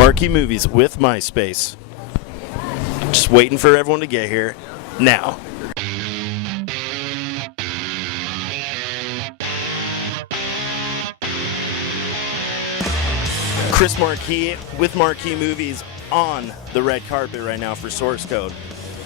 Marquee Movies with MySpace. Just waiting for everyone to get here. Now. Chris Marquis with Marquee Movies on the red carpet right now for Source Code.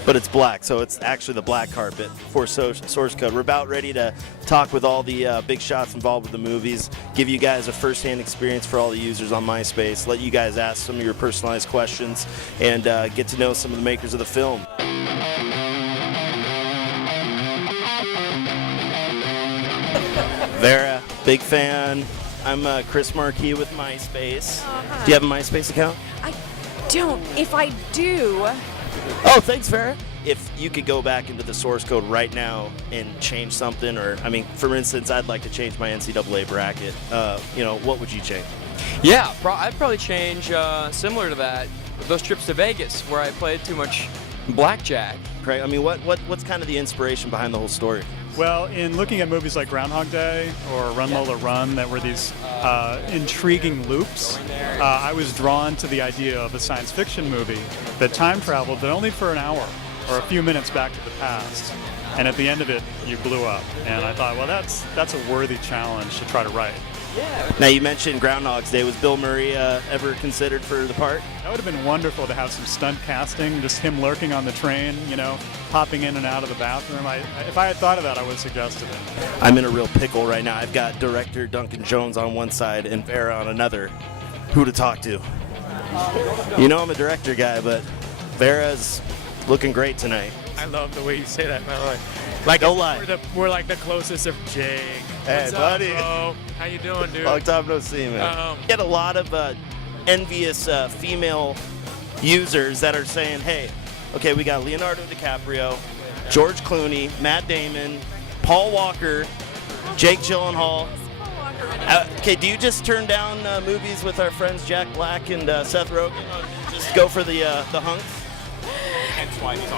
But it's black, so it's actually the black carpet for Source Code. We're about ready to talk with all the big shots involved with the movies, give you guys a first-hand experience for all the users on MySpace, let you guys ask some of your personalized questions, and get to know some of the makers of the film. Vera, big fan. I'm Chris Marquis with MySpace. Do you have a MySpace account? I don't. If I do... Oh, thanks, Vera. If you could go back into the source code right now and change something, or, I mean, for instance, I'd like to change my NCAA bracket, what would you change? Yeah, I'd probably change, similar to that, those trips to Vegas where I played too much blackjack. Craig, I mean, what's kind of the inspiration behind the whole story? Well, in looking at movies like Groundhog Day or Run Lola Run, that were these intriguing loops, I was drawn to the idea of a science fiction movie that time traveled, but only for an hour or a few minutes back to the past. And at the end of it, you blew up. And I thought, well, that's a worthy challenge to try to write. Yeah. Now, you mentioned Groundhog's Day. Was Bill Murray ever considered for the part? That would have been wonderful to have some stunt casting, just him lurking on the train, popping in and out of the bathroom. If I had thought of that, I would have suggested it. I'm in a real pickle right now. I've got director Duncan Jones on one side and Vera on another. Who to talk to? You know I'm a director guy, but Vera's looking great tonight. I love the way you say that, man. Like, don't lie. We're like the closest of Jake. Hey, What's buddy. Up, bro? How you doing, dude? Long time no see, man. Get a lot of envious female users that are saying, hey, okay, we got Leonardo DiCaprio, George Clooney, Matt Damon, Paul Walker, Jake Gyllenhaal. Okay, do you just turn down movies with our friends Jack Black and Seth Rogen? Just go for the hunks?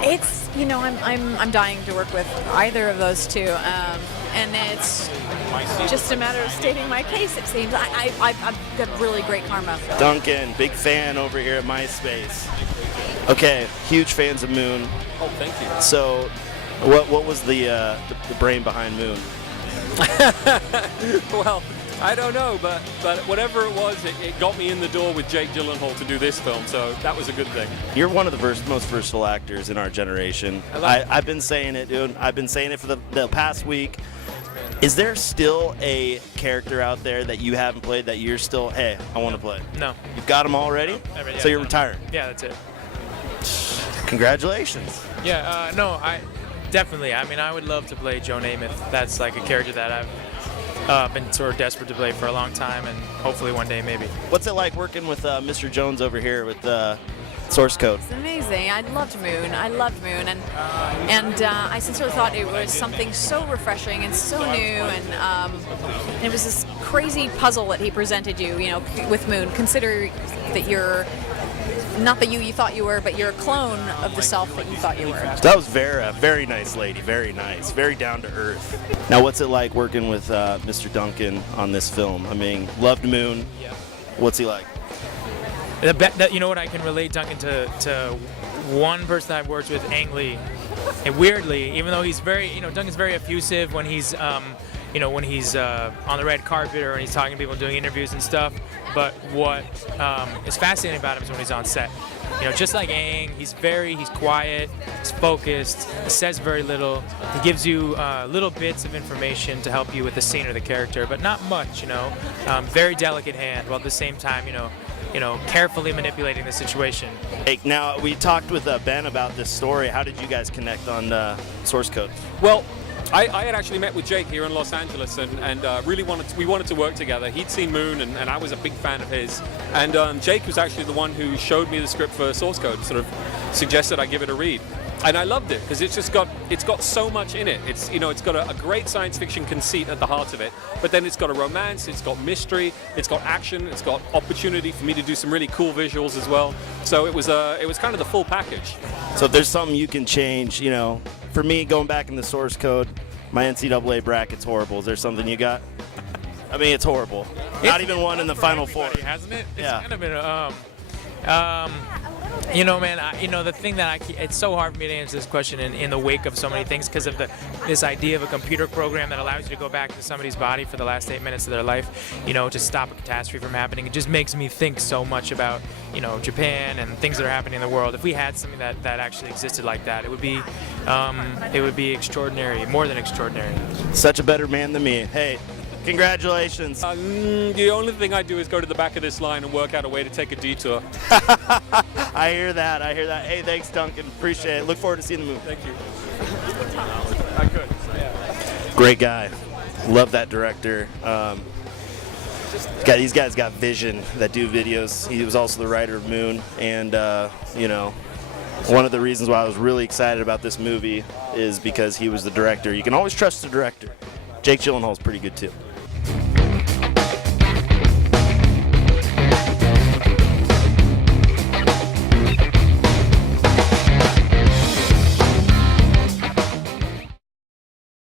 It's, I'm dying to work with either of those two, and it's just a matter of stating my case, it seems. I've got really great karma. Duncan, big fan over here at MySpace. Okay, huge fans of Moon. Oh, thank you. So, what was the brain behind Moon? Well, I don't know, but whatever it was, it got me in the door with Jake Gyllenhaal to do this film, so that was a good thing. You're one of the most versatile actors in our generation. I've been saying it, dude. I've been saying it for the past week. Is there still a character out there that you haven't played that you're still, hey, I want to play? No. You've got them already? No, so you're retiring? Yeah, that's it. Congratulations. Yeah, no, I definitely. I mean, I would love to play Joe Namath. That's like a character that I've been sort of desperate to play for a long time, and hopefully one day maybe. What's it like working with Mr. Jones over here with Source Code? It's amazing. I loved Moon, and I sincerely thought it was something so refreshing and so new, and it was this crazy puzzle that he presented you, with Moon. Consider that you're not the you thought you were, but you're a clone of the self that you thought you were. That was Vera. Very nice lady. Very nice. Very down to earth. Now, what's it like working with Mr. Duncan on this film? I mean, loved Moon. Yeah. What's he like? You know what? I can relate Duncan to one person I've worked with, Ang Lee. And weirdly, even though he's Duncan's very effusive when he's when he's on the red carpet or when he's talking to people doing interviews and stuff. But what is fascinating about him is when he's on set. Just like Aang, he's quiet, he's focused, he says very little. He gives you little bits of information to help you with the scene or the character, but not much, Very delicate hand, while at the same time, carefully manipulating the situation. Now, we talked with Ben about this story. How did you guys connect on Source Code? Well, I had actually met with Jake here in Los Angeles and really we wanted to work together. He'd seen Moon and I was a big fan of his. And Jake was actually the one who showed me the script for Source Code, sort of suggested I give it a read. And I loved it because it's got so much in it. It's got a great science fiction conceit at the heart of it, but then it's got a romance, it's got mystery, it's got action, it's got opportunity for me to do some really cool visuals as well. So it was kind of the full package. So if there's something you can change, for me going back in the source code, my NCAA bracket's horrible. Is there something you got? I mean, it's horrible. Not even one in the Final Four. Hasn't it? It's Yeah. kind of been You know, man, the thing that it's so hard for me to answer this question in the wake of so many things because of this idea of a computer program that allows you to go back to somebody's body for the last 8 minutes of their life, to stop a catastrophe from happening. It just makes me think so much about, Japan and things that are happening in the world. If we had something that actually existed like that, it would be extraordinary, more than extraordinary. Such a better man than me. Hey, congratulations. The only thing I do is go to the back of this line and work out a way to take a detour. I hear that. Hey, thanks, Duncan. Appreciate it. Look forward to seeing the movie. Thank you. Great guy. Love that director. These guys got vision that do videos. He was also the writer of Moon, and one of the reasons why I was really excited about this movie is because he was the director. You can always trust the director. Jake Gyllenhaal is pretty good too.